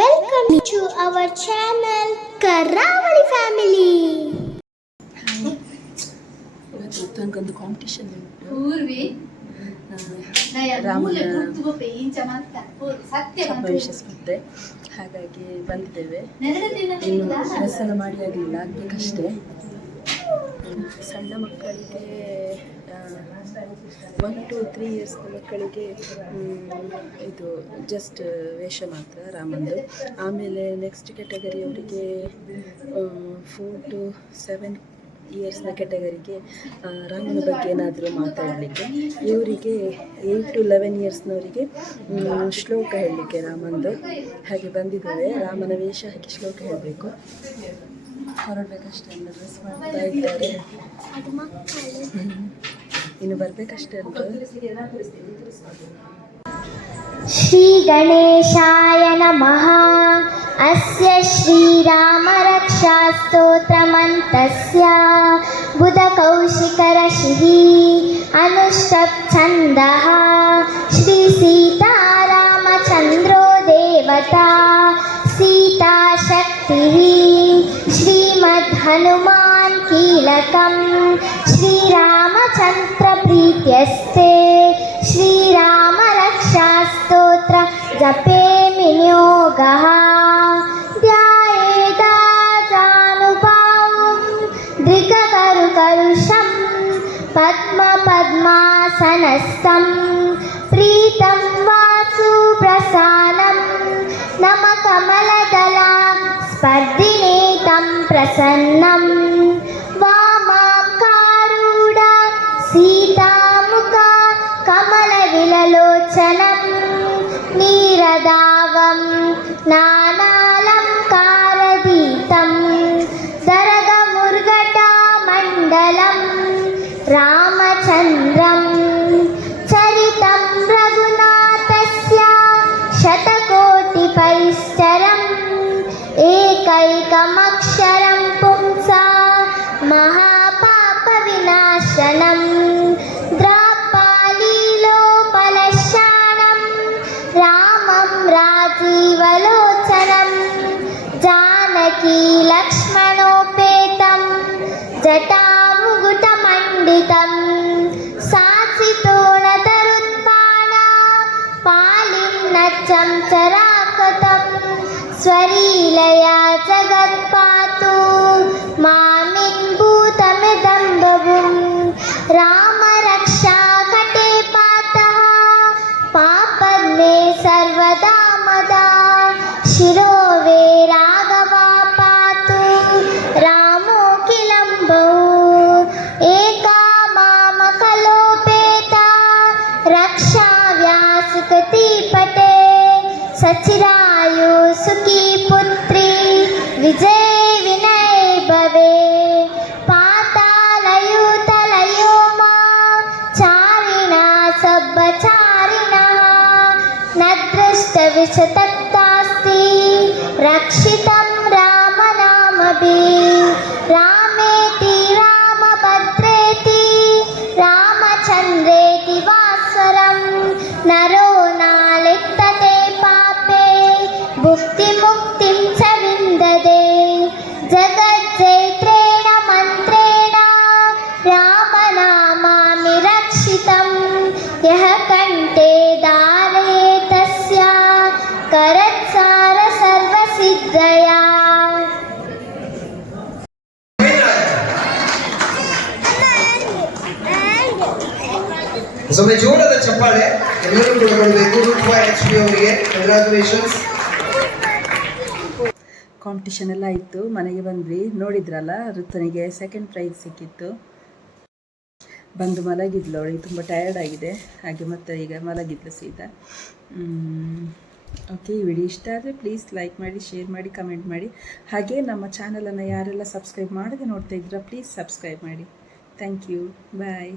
Welcome to our channel Karavali Family. ಇವತ್ತೊಂದು ಕಾಂಪಿಟಿಷನ್ ಪ್ರವೇಶ ಸ್ಪರ್ಧೆ, ಹಾಗಾಗಿ ಬಂದಿದ್ದೇವೆ. ಇನ್ನು ಡ್ರೆಸ್ ಎಲ್ಲ ಮಾಡಿ ಆಗಲಿಲ್ಲ, ಆಗಬೇಕಷ್ಟೇ. ಸಣ್ಣ ಮಕ್ಕಳಿಗೆ 1 to 3 years ಮಕ್ಕಳಿಗೆ ಇದು ಜಸ್ಟ್ ವೇಷ ಮಾತ್ರ ರಾಮಂದು. ಆಮೇಲೆ ನೆಕ್ಸ್ಟ್ ಕ್ಯಾಟಗರಿಯವರಿಗೆ 4 to 7 ಇಯರ್ಸ್ನ ಕ್ಯಾಟಗರಿಗೆ ರಾಮನ ಬಗ್ಗೆ ಏನಾದರೂ ಮಾತಾಡಲಿಕ್ಕೆ, ಇವರಿಗೆ 8 to 11 ಇಯರ್ಸ್ನವರಿಗೆ ಶ್ಲೋಕ ಹೇಳಲಿಕ್ಕೆ ರಾಮಂದು. ಹಾಗೆ ಬಂದಿದ್ದೇವೆ. ರಾಮನ ವೇಷ ಹಾಕಿ ಶ್ಲೋಕ ಹೇಳಬೇಕು. ಹೊರಡ್ಬೇಕಷ್ಟೇ, ಎಲ್ಲ ಡ್ರೆಸ್ ಮಾಡ್ತಾ ಇದ್ದಾರೆ. ಇನ್ನು ಬರಬೇಕಷ್ಟೇ ಅಂತ. ಶ್ರೀ ಗಣೇಶಾಯ ನಮಃ. ಅಸ್ಯ ಶ್ರೀರಾಮ ರಕ್ಷಾ ಸ್ತೋತ್ರಮಂತಸ್ಯ ಬುಧಕೌಶಿಕರಶಿಃ ಅನುಷ್ಟಪ್ ಛಂದಃ. ಶ್ರೀ ಸೀತಾರಾಮಚಂದ್ರೋ ದೇವತಾ ಸೀತಾ ಶಕ್ತಿಃ. ಶ್ರೀಮದ್ ಹನುಮಾನ್ ಕೀಲಕಂ ಶ್ರೀರಾಮಚಂದ್ರ ಪ್ರೀತ್ಯಸ್ತೆ. ಶ್ರೀರಾಮ ರಕ್ಷಾ ಸ್ತೋತ್ರ ಜಪೇ ವಿನಿಯೋಗಃ. ಧ್ಯಾಯೇದಾನುಭಾವಂ ಧೃತಕರುಕರುಷಂ ಪದ್ಮ ಪದ್ಮಾಸನಸ್ಥಂ ಪ್ರೀತಂ ವಾಸು ಪ್ರಸನ್ನಂ ನಮ ಕಮಲದಲ ಸ್ಪರ್ಧಿನೇ ತಂ ಪ್ರಸನ್ನಂ. ವಾಮಾಂ ಕಾರೂಢ ಸೀತಾಮುಖ ಕಮಲವಿಲಲೋಚನಂ ನೀರದಾವಂ ನಾನಾಲಂಕಾರದೀತಂ ದರಗಮುರ್ಗಟ ಮಂಡಲಂ ರಾಮಚಂದ್ರಂ. ಚರಿತಂ ರಘುನಾಥಸ್ಯ ಶತಕೋಟಿ ಪರಿಶ್ಚರಂ ಏಕೈಕಮಕ್ಷರಂ ಪುಂಸಾ ಮಹಾಪಾಪ ವಿನಾಶನಂ. ದ್ರಾಪಾಲೀಲೋಪಲಶಾನಂ ರಾಮಂ ರಾಜೀವಲೋಚನಂ ಜಾನಕಿ ಲಕ್ಷ್ಮಣೋಪೇತಂ ಜಟಾಮುಗುಟಮಂಡಿತಂ. ಸಾಸಿತೋಣತರುತ್ಪಾಣ ಪಾಲಿಂ ನಚ್ಚಂ ಚರಾಕತಂ ಸ್ವರೀಲಯಾ ಜಗತ್ಪಾತು ಮಾಮಿನ್ಭೂತಮಿದಂ ಬಭುಂ. ರಾಮ ರಕ್ಷಾ ಕಟೇ ಪಾತಃ ಪಾಪಜ್ಞೇ ಸರ್ವದಾ ಮದಾ. ಶಿರೋ ವೇ ರಾಘವಾ ಪಾತು ರಾಮೋಖಿಲಂ ಬಹು. ಏಕಾ ಮಾಮಕಲೋಪೇತ ರಕ್ಷಾ ವ್ಯಾಸುಕತಿ ಪಟೇ. ಸಚಿರಾಯು ಸುಖಿ ಪುತ್ರಿ ವಿಜಯ ವಿನಯ ಭವೆ. ಪಾತಾಳಯೂತಲಯೋ ಮಾ ಚಾರಿಣ ಸಬ್ಬಚಾರಿಣ ನ ದೃಷ್ಟ ವಿಶತಕ್ತಾಸ್ತಿ ರಕ್ಷಿತಂ ರಾಮನಾಮಭಿಃ. ರಾಮೇತಿ ರಾಮಭದ್ರೇತಿ ರಾಮಚಂದ್ರೇತಿ ವಾಸ್ವರಂ. ನರೋ ನಾಲಿಪ್ತತೆ ಪಾಪೇ ಭುಕ್ತಿ ಮುಕ್ತಿಂ ಚ ವಿಂದದೆ. ಜಗಜ್ಜೈತ್ರೇಣ ಮಂತ್ರೇಣ ರಾಮನಾಮಾಮಿ ರಕ್ಷಿತಂ. ಯಃ ಕಂಠೇ ಧಾರಯೇ ತಸ್ಯ ಕರತ್ಸಾರ ಸರ್ವಸಿದ್ಧಯಾ. ಸಮಯ ಜೋರದ ಚಪ್ಪಾಳೆ ಎಲ್ಲರೂ ಕೂಡ ಕೊಡಬೇಕು. ರೂಪಾ HP ಅವರಿಗೆ ಕಂಗ್ರಾಚುಲೇಷನ್ಸ್. ಕಾಂಪಿಟಿಷನ್ ಎಲ್ಲ ಇತ್ತು, ಮನೆಗೆ ಬಂದ್ವಿ. ನೋಡಿದ್ರಲ್ಲ, ಋತನಿಗೆ 2nd ಪ್ರೈಸ್ ಸಿಕ್ಕಿತ್ತು. ಬಂದು ಮಲಗಿದ್ಲು. ಅವಳಿಗೆ ತುಂಬ ಟಯರ್ಡ್ ಆಗಿದೆ, ಹಾಗೆ ಮತ್ತೆ ಈಗ ಮಲಗಿದ್ಲು ಸೀದಾ. ಓಕೆ, ಈ ವಿಡಿಯೋ ಇಷ್ಟ ಆದರೆ ಪ್ಲೀಸ್ ಲೈಕ್ ಮಾಡಿ, ಶೇರ್ ಮಾಡಿ, ಕಮೆಂಟ್ ಮಾಡಿ. ಹಾಗೆ ನಮ್ಮ ಚಾನಲನ್ನು ಯಾರೆಲ್ಲ ಸಬ್ಸ್ಕ್ರೈಬ್ ಮಾಡದೆ ನೋಡ್ತಾ ಇದ್ದೀರಾ ಪ್ಲೀಸ್ ಸಬ್ಸ್ಕ್ರೈಬ್ ಮಾಡಿ. Thank you. ಬಾಯ್.